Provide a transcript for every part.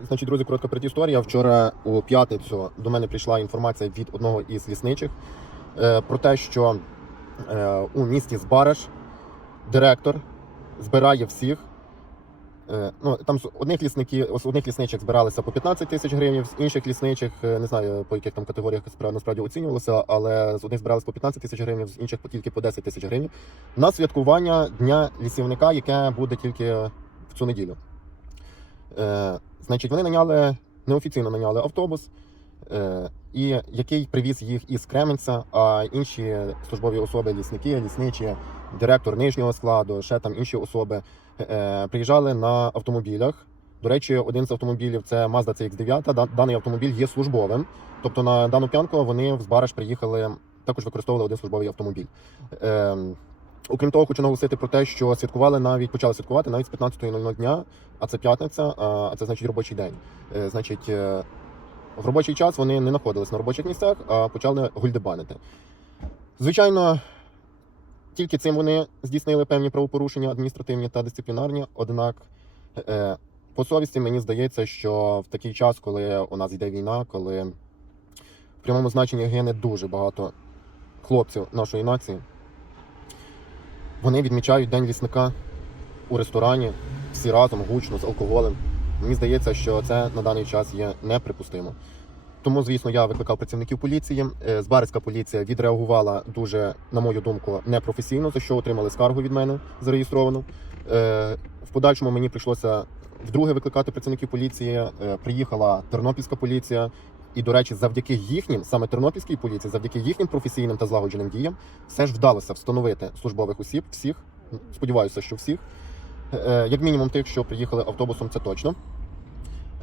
Значить, друзі, коротка предісторія. Вчора у п'ятницю до мене прийшла інформація від одного із лісничих е, про те, що е, у місті Збараж директор збирає всіх. Е, ну, там з одних лісників, одних лісничих збиралися по 15 тисяч гривень, з інших лісничих, не знаю по яких там категоріях насправді оцінювалося, але з одних збиралися по 15 тисяч гривень, з інших тільки по 10 тисяч гривень на святкування Дня лісівника, яке буде тільки в цю неділю. Значить, вони наняли неофіційно наняли автобус, е, і який привіз їх із Кременця, а інші службові особи, лісники, лісничі, директор нижнього складу, ще там інші особи е, приїжджали на автомобілях. До речі, один з автомобілів це Mazda CX-9. Да- Даний автомобіль є службовим. Тобто на дану п'янку вони в Збараж приїхали, також використовували один службовий автомобіль. Е, Окрім того, хочу наголосити про те, що святкували навіть почали святкувати навіть з 15.00 дня, а це п'ятниця, а це значить робочий день. Е, Значить, е, в робочий час вони не знаходились на робочих місцях, а почали гульдебанити. Звичайно, тільки цим вони здійснили певні правопорушення адміністративні та дисциплінарні. Однак, е, по совісті мені здається, що в такий час, коли у нас йде війна, коли в прямому значенні гине дуже багато хлопців нашої нації, вони відмічають День лісника у ресторані всі разом гучно з алкоголем. Мені здається, що це на даний час є неприпустимо. Тому, звісно, я викликав працівників поліції. Е, Збарська поліція відреагувала дуже, на мою думку, непрофесійно, за що отримали скаргу від мене зареєстровану. Е, В подальшому мені прийшлося вдруге викликати працівників поліції. Е, Приїхала тернопільська поліція. І, до речі, завдяки їхнім, саме тернопільській поліції, завдяки їхнім професійним та злагодженим діям, все ж вдалося встановити службових осіб, всіх. Сподіваюся, що всіх. Е, Як мінімум тих, що приїхали автобусом, це точно.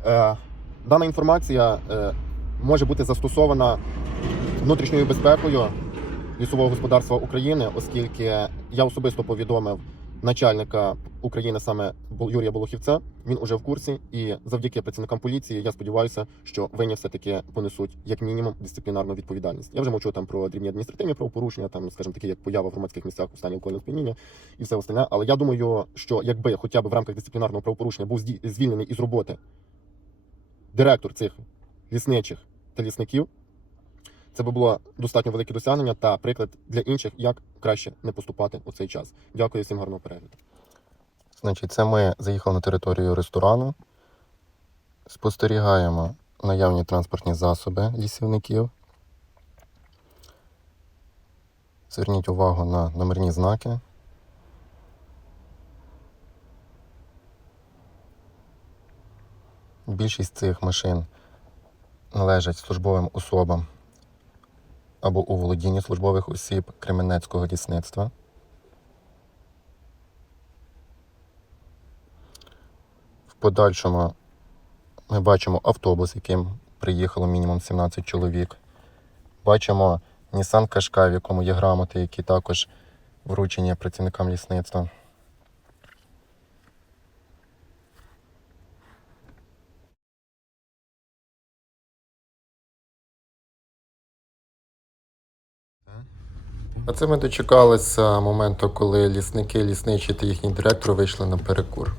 Е, Дана інформація е, може бути застосована внутрішньою безпекою лісового господарства України, оскільки я особисто повідомив начальника України саме Юрія Болохівця. Він уже в курсі, і завдяки працівникам поліції я сподіваюся, що винні все таки понесуть як мінімум дисциплінарну відповідальність. Я вже мовчу там про дрібні адміністративні правопорушення, там, скажімо, такі як поява в громадських місцях у стані алкогольного сп'яніння і все остальне. Але я думаю, що якби хоча б в рамках дисциплінарного правопорушення був звільнений із роботи директор цих лісничих та лісників, це би було достатньо велике досягнення та приклад для інших, як краще не поступати у цей час. Дякую всім гарного перегляду. Значить, це ми заїхали на територію ресторану. Спостерігаємо наявні транспортні засоби лісівників. Зверніть увагу на номерні знаки. Більшість цих машин належать службовим особам або у володінні службових осіб Кременецького лісництва. В подальшому ми бачимо автобус, яким приїхало мінімум 17 чоловік. Бачимо Nissan Qashqai, в якому є грамоти, які також вручені працівникам лісництва. А це ми дочекалися моменту, коли лісники, лісничі та їхній директор вийшли на перекур.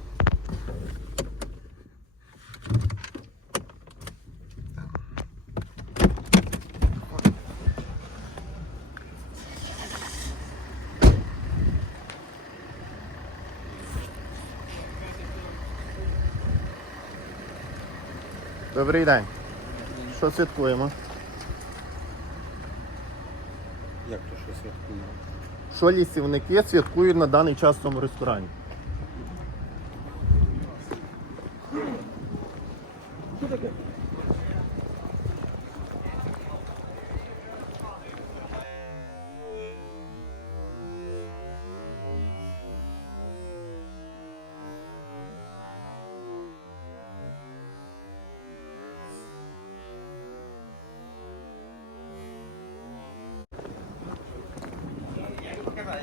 Добрий день. Що святкуємо? Як то що святкуємо? Що лісівники святкують на даний час в цьому ресторані?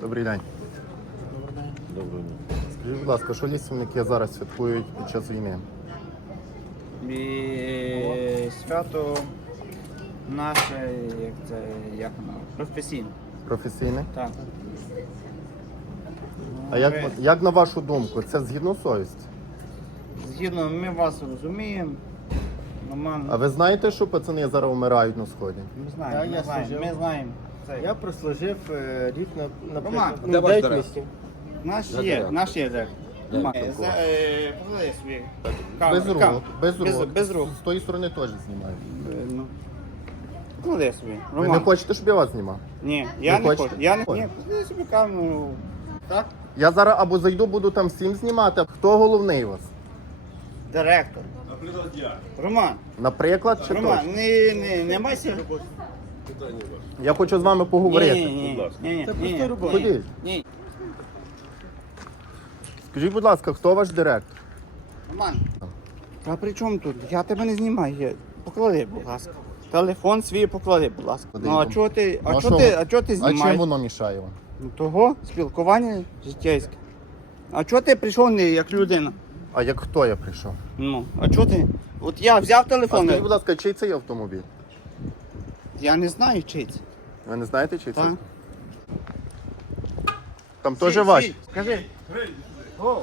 Добрий день. Скажіть, будь ласка, що лісівники зараз святкують під час війни? І свято наше, як це, як воно, професійне. Професійне? Так. А як, Ми- як на вашу думку, це згідно совісті? Згідно, ми вас розуміємо. Нормально. А ви знаєте, що пацани зараз вмирають на сході? Ми знаємо, Я- ми я знаємо, служив. ми знаємо. Це. Я прослужив е, рік на, Роман, наприклад, де ну, ваш 9 директор? місяців. Наш є, наш є за- е, поклади собі камеру, Без рук, камеру. без Без, рук. без рук. З тої сторони теж знімають. Е, Ну. Поклади собі. Ви Роман. не хочете, щоб я вас знімав? Ні, я Не хочете? хочу. Я не Ой. Ні, поклади собі камеру. Так? Я зараз або зайду, буду там всім знімати. Хто головний у вас? Директор. Наприклад, я. Роман, Наприклад, чи Роман, не, не, не майся. Я хочу з вами поговорити. Ні, ні, ні, ні, Це ні, ні. Ходіть. Ні. Скажіть, будь ласка, хто ваш директор? Роман. А при чому тут? Я тебе не знімаю. Поклади, будь ласка. Телефон свій поклади, будь ласка. Ну а чого ти, Ну, а а чого що ти, ви- а чого ти А чим знімаєш? воно мішає вам? Ну, Того спілкування життєйське. А чого ти прийшов не як людина? А як хто я прийшов? Ну, а чого ти? От я взяв А телефон. скажіть, будь ласка, чий це є автомобіль? Я не знаю, чий це. Ви не знаєте, чий це? Так. Там теж Свій, ваші. свій. Скажи. О,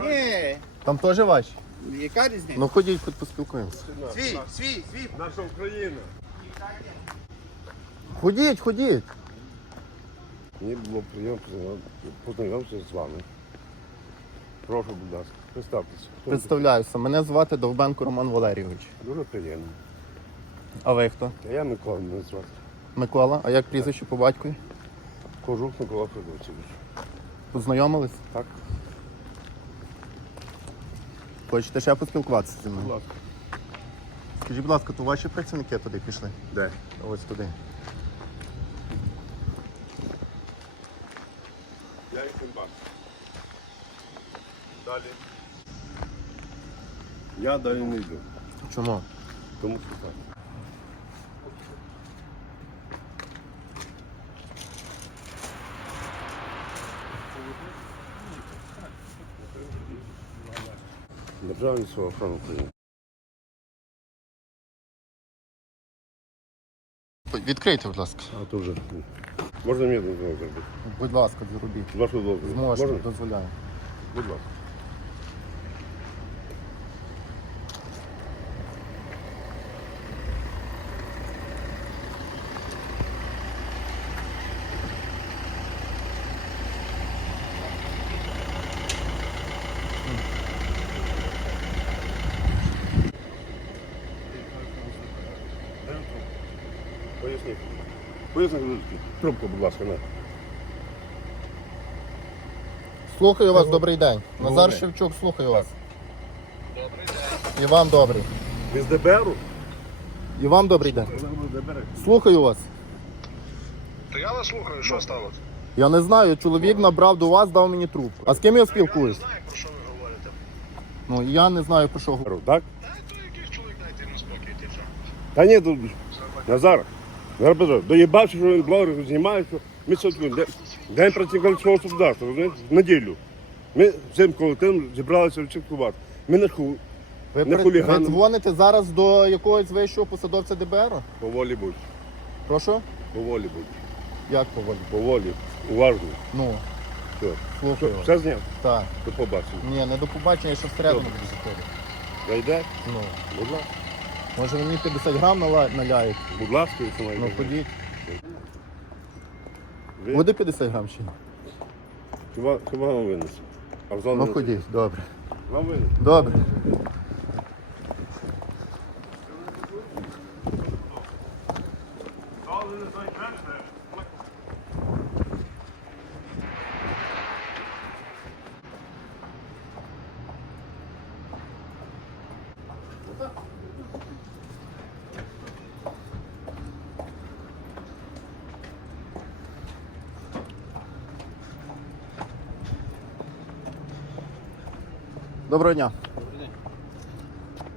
ні. Там теж ваші. Яка різниця? Ну ходіть, хоч поспілкуємося. Свій, свій, свій. Наша Україна. Ходіть, ходіть. Мені було приємно познайомитися з вами. Прошу, будь ласка, представтеся. Хто ви? Представляюся, мене звати Довбенко Роман Валерійович. Дуже приємно. А ви хто? А я Микола мене звати. Микола, а як прізвище по батькові? Кожух Микола Федорович. Познайомились? Так, Хочете ще поспілкуватися зі мною? ласка. Скажіть, будь ласка, то ваші працівники туди пішли? Де? Ось туди. Я їх не бачу. Далі. Я далі не йду. Чому? Тому що так. Державні свого охорони України. Відкрийте, будь ласка. А то вже. Можна мені дозволити зробити? Будь ласка, зробіть. Вашого дозволу. Зможете, Можна? дозволяю. Будь ласка. Поясніть, трубку, будь ласка, на. Слухаю вас, добрий день. Назар Шевчук, слухаю вас. Добрий день. І вам добрий. Ви з ДБРу? І вам добрий день. Слухаю вас. То я вас слухаю, що сталося? Я не знаю, чоловік набрав до вас, дав мені трубку. А з ким я Я не спілкуюсь? знаю, про що ви говорите. Ну я не знаю про що говорю. Так? Та то якийсь чоловік дайте йому спокій, ти що? Та ні, тут Назар. Петрович, доїбався, що він блогер знімає, що ми сьогодні день, працівника людського господарства, розумієте, в неділю. Ми цим колективом зібралися відчинкувати. Ми не ху, Ви, Не при- ви дзвоните зараз до якогось вищого посадовця ДБР? поволі будь, Прошу? поволі будь, Як поволі? поволі, уважно. Ну, Все, слухаю. все, все зняв, Так. до побачення. Ні, не до побачення, я ще всередину буду заходити. Зайде, Ну, будь ласка, може мені 50 грам наляють? будь ласка, якщо Ну, ходіть. Ви- Буде 50 грам чи ні? Хіба, хіба вам винесе? А в зону Ну ходіть, добре. Вам винесе? Добре. Доброго дня.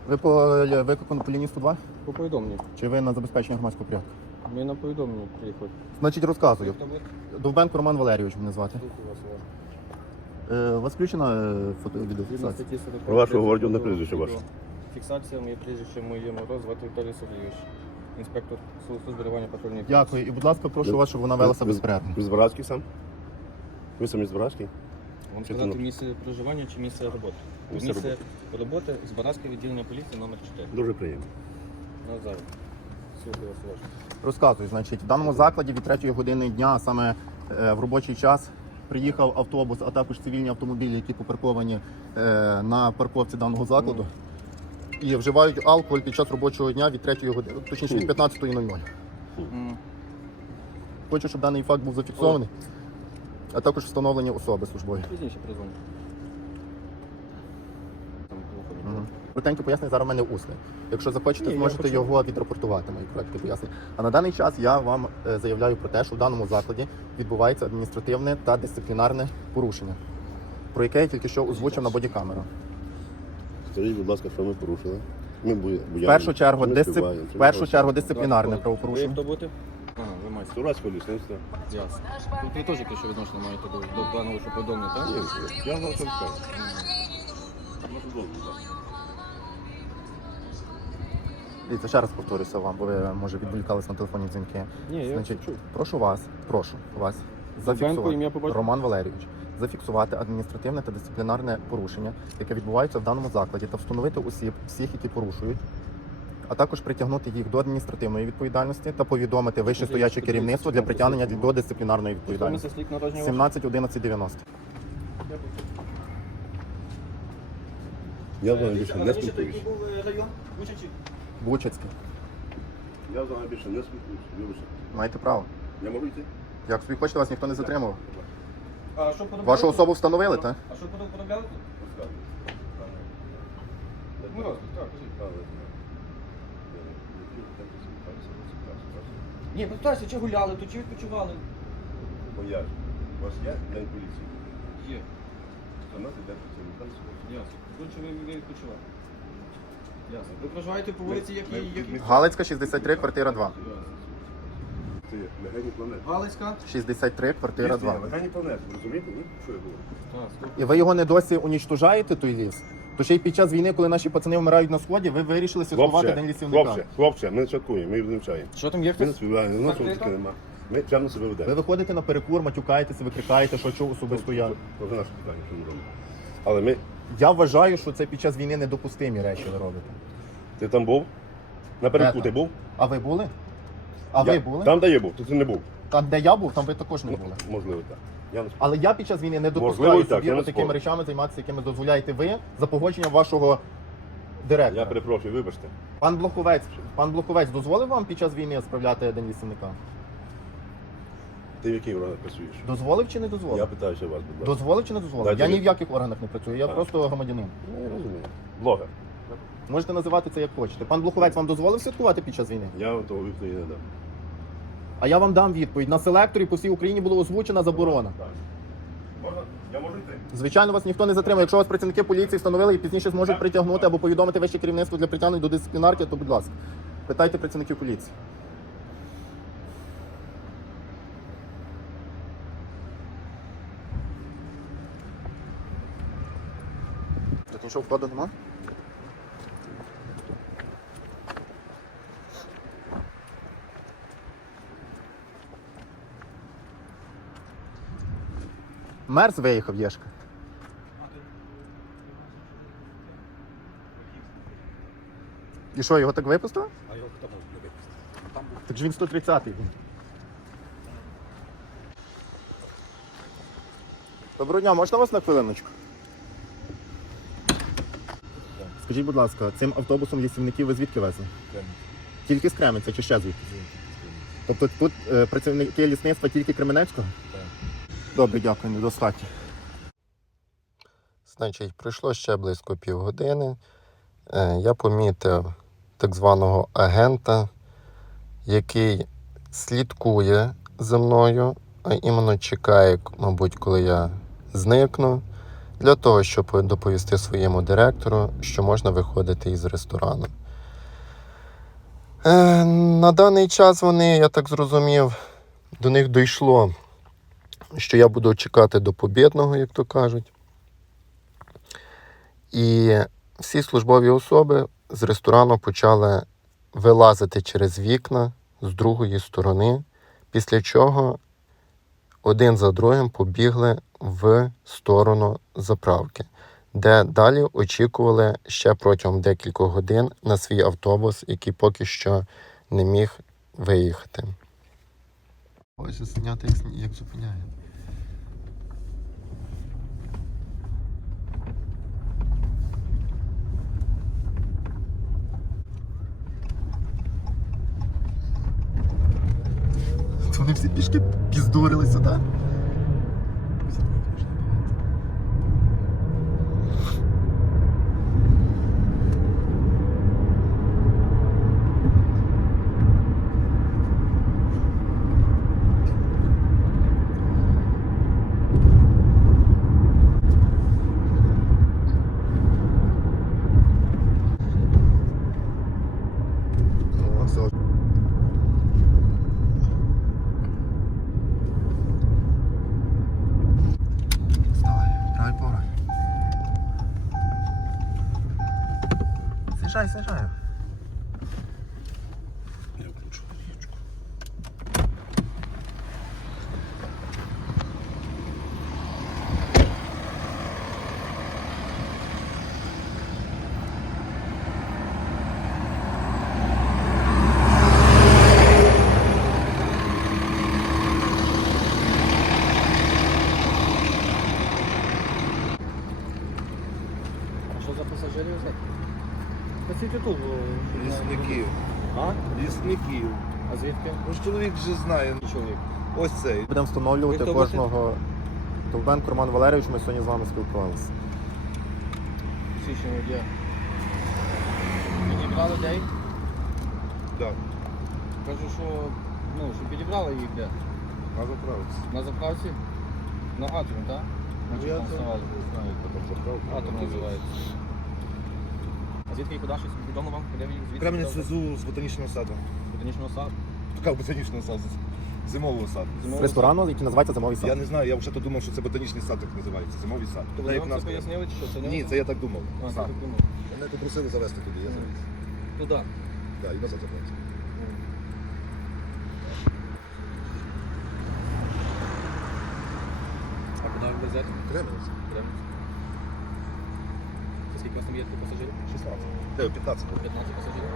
Ви по е, виклику на по лінії 102? По повідомленню. Чи ви на забезпечення громадського порядку? Ми на повідомленні приїхали. Значить, розказую. Довбенко Роман Валерійович мене звати. Е, у вас включена е, фото відеофіксація? Про вашого говорить одне прізвище ваше. Фіксація, моє прізвище, моє мороз, звати Віталій Сергійович. Інспектор служби зберігання патрульної Дякую. І, будь ласка, прошу вас, щоб вона велася безперервно. Ви з Братський сам? Ви самі з Братський? Вам сказати місце проживання чи місце роботи? Місце Місце роботи з Бараське відділення поліції номер 4. Дуже приємно. Назар. Слухаю вас уважно. Розказую, значить, в даному закладі від 3 години дня, а саме е, в робочий час, приїхав автобус, а також цивільні автомобілі, які попарковані е, на парковці даного закладу. І вживають алкоголь під час робочого дня від 3 години, точніше від 15.00. М. Хочу, щоб даний факт був зафіксований, а також встановлення особи службової. Пізніше призвоню. Коротеньке пояснення зараз в мене усне. Якщо захочете, Ні, я зможете його відрапортувати, мої коротке пояснення. А на даний час я вам е, заявляю про те, що в даному закладі відбувається адміністративне та дисциплінарне порушення, про яке я тільки що озвучив на бодікамеру. Скажіть, будь ласка, що ми порушили? Ми В першу чергу, дисцип... в першу чергу дисциплінарне Ви правопорушення. хто бути? Ви майстер. Турацьке лісництво. Ясно. Тут ви теж якесь відношення маєте до, до даного, що повідомлення, так? Ні, Я вам це скажу. Дивіться, ще раз повторюся вам, бо ви може відволікались на телефонні дзвінки. Ні, я Значить, чув. прошу вас, прошу вас зафіксувати. ім'я? Роман Валерійович, зафіксувати адміністративне та дисциплінарне порушення, яке відбувається в даному закладі, та встановити осіб, всіх, які порушують, а також притягнути їх до адміністративної відповідальності та повідомити вище стояче керівництво для притягнення до дисциплінарної відповідальності. місяць 17 11 90. Я з вами більше не спілкуюся. був район? Бучачі? Бучацький. Я з вами більше не спілкуюся. Вибачте. Маєте право. Я можу йти? Як собі хочете, вас ніхто не затримував. А що? Вашу особу встановили, так? А що подобали? Мороз, так, кажіть. Ні, питайся, чи гуляли, то чи відпочивали? Поясню. У вас є день поліції? Є, 14 день поліції. ясно. Тут чи ви, ви відпочивали? Ясно. Ви проживаєте по вулиці, які... які... Галицька 63, квартира 2. Це легені планети. Галицька? 63, квартира 2. Легені планети, ви розумієте? ні? Що я говорю? Так, стоп. І ви його не досі унічтожаєте, той ліс. То ще й під час війни, коли наші пацани вмирають на сході, ви вирішили святкувати День лісівника. хлопче, хлопче, ми не святкуємо, ми відзначаємо. Що там є Ми не хтось? співаємо, у нас Закрито? таке нема. Ми чемно себе Ви виходите на перекур, матюкаєтеся, викрикаєте, що чув особисто я. Це наше питання, що ми робимо. Але ми, Я вважаю, що це під час війни недопустимі речі ви робите. ти там був? Напередку Де ти там? був? А ви були? А Я- ви були? Там, де я був, то ти не був. Там, де я був, там ви також не Ну, були. Можливо, так. Я не Але я під час війни не Можливо, допускаю і так, собі я не такими спорю. речами займатися, якими дозволяєте ви за погодженням вашого директора. Я перепрошую, вибачте. Пан Блоховець, пан Блоховець дозволив вам під час війни справляти День лісівника? Ти в який орган працюєш? Дозволив чи не дозволив? Я питаюся вас, будь ласка. Дозволив чи не дозволив? Дайте я ні в яких органах не працюю, я А. просто громадянин. Ну, я розумію. Блогер. Можете називати це як хочете. Пан Блуховець вам дозволив святкувати під час війни? Я вам того відповіді не дам. А я вам дам відповідь. На селекторі по всій Україні була озвучена заборона. Можна? Я можу йти? Звичайно, вас ніхто не затримує. Якщо вас працівники поліції встановили і пізніше зможуть притягнути або повідомити вище керівництво для притягнення до дисциплінарки, то будь ласка, питайте працівників поліції. Тут нічого входу Мерз виїхав, Єшка. І що, його так випустили? А його хто може випустити? Там був. Так же він 130-й. був. Доброго дня, можна вас на хвилиночку? Скажіть, будь ласка, цим автобусом лісівників ви звідки везли? Тільки з Кременця чи ще звідки? Тобто тут е, працівники лісництва тільки Кременецького? Так. Добре, дякую, недостатньо. Значить, пройшло ще близько півгодини. е, я помітив так званого агента, який слідкує за мною, а іменно чекає, мабуть, коли я зникну, для того, щоб доповісти своєму директору, що можна виходити із ресторану. Е, на даний час вони, я так зрозумів, до них дійшло, що я буду чекати до побідного, як то кажуть. І всі службові особи з ресторану почали вилазити через вікна з другої сторони, після чого один за другим побігли в сторону заправки, де далі очікували ще протягом декількох годин на свій автобус, який поки що не міг виїхати. Ось зняти, як зупиняє. Вони всі пішки піздорили сюди. О, все. Вставай, правий поворот. Сажай, сажай. А що за пасажирів взяти? Посіть тут. Лісників. А? Лісників. А звідки? Ну ж чоловік вже знає. Чоловік. Ось цей. Будемо встановлювати Ви хто кожного. Довбенко Роман Валерійович, ми сьогодні з вами спілкувалися. Січні де? Підібрали людей? Так. Кажу, що, ну, що підібрали їх де? На заправці. На заправці? На атомі, так? Ну, я там це не знаю, яка там заправка. Атом називається. А звідки і куди щось відомо вам? Куди ви їх звідки? Кремінець відправили? з ботанічного саду. Ботанічного саду? Така ботанічного саду. Зимового саду. Зимового Ресторану, який називається Зимовий Я не знаю, я вже то думав, що це ботанічний сад так називається. Зимовий сад. То як вам нас це пояснили, чи що це не Ні, це я так думав. А, ти так думав. Мене попросили завести туди, я завіз. Туди. Так, і назад заправці. А куди ви везете? Кремниць. Це Скільки у вас там є пасажирів? 16. Де, 15. 15 пасажирів.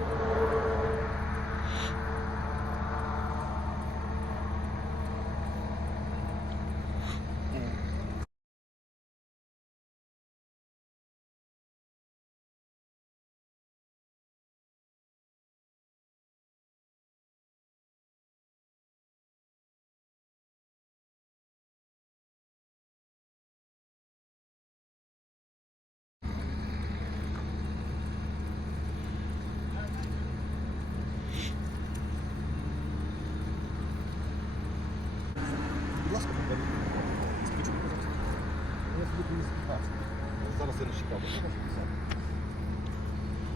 Зараз я не чекав.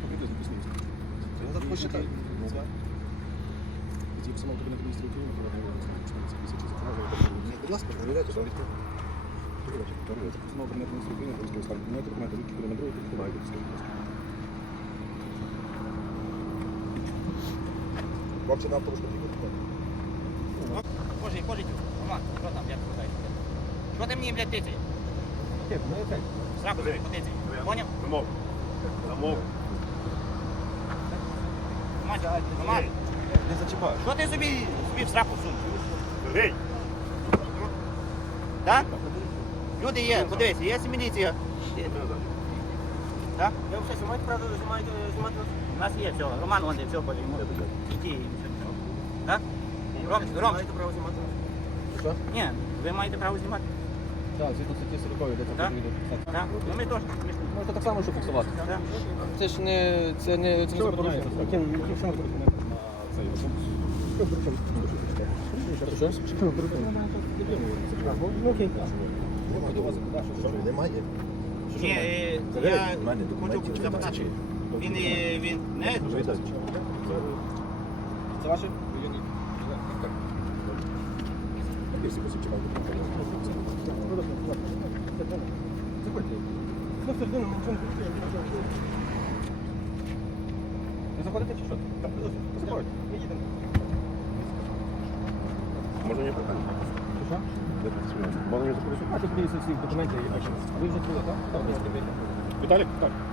Побіду записую. Я так посчитаю. Ці постановки кабінету міністрів України Ні, Будь ласка, перевіряйте, там відкрито. Перевіряйте. Перевіряйте. Постанова кабінету міністрів України про військовий стан. Документи, документи, руки, коли на другу, відкривайте, пускайте, будь ласка. Вам це на автобус потрібно? Боже, боже, Роман, що там, як сказати? Що ти мені, блядь, тицяєш? Сраку. Поняв? Замов. Замов. Не що ти собі, собі в сраку сунеш? Гей! Так? Люди є, подивися, є міліція. Так? Ви все знімаєте, правда, знімаєте, знімати? У нас є все. Роман, вон де все полі. Іди, їм все. Так? Ром, Ром. маєте право знімати? Що? Ні, ви маєте право знімати. Так, згідно статті 40 йдеться Так? про відеофіксацію. Так? Ну ми теж. Можете так само, що фіксувати. Так. Це ж не це не це не забороняється. Що ми немає. Ні. Він, е, він не Це ваше? заходите чи що? Так, заходьте. Ми їдемо. Може є питання? Що? Де працює? Можна мені запитати? А тут дивіться всі документи, я бачу. Ви вже були, так? Так, ви скажіть. Віталік, так. Батько всіх зачитував. Так.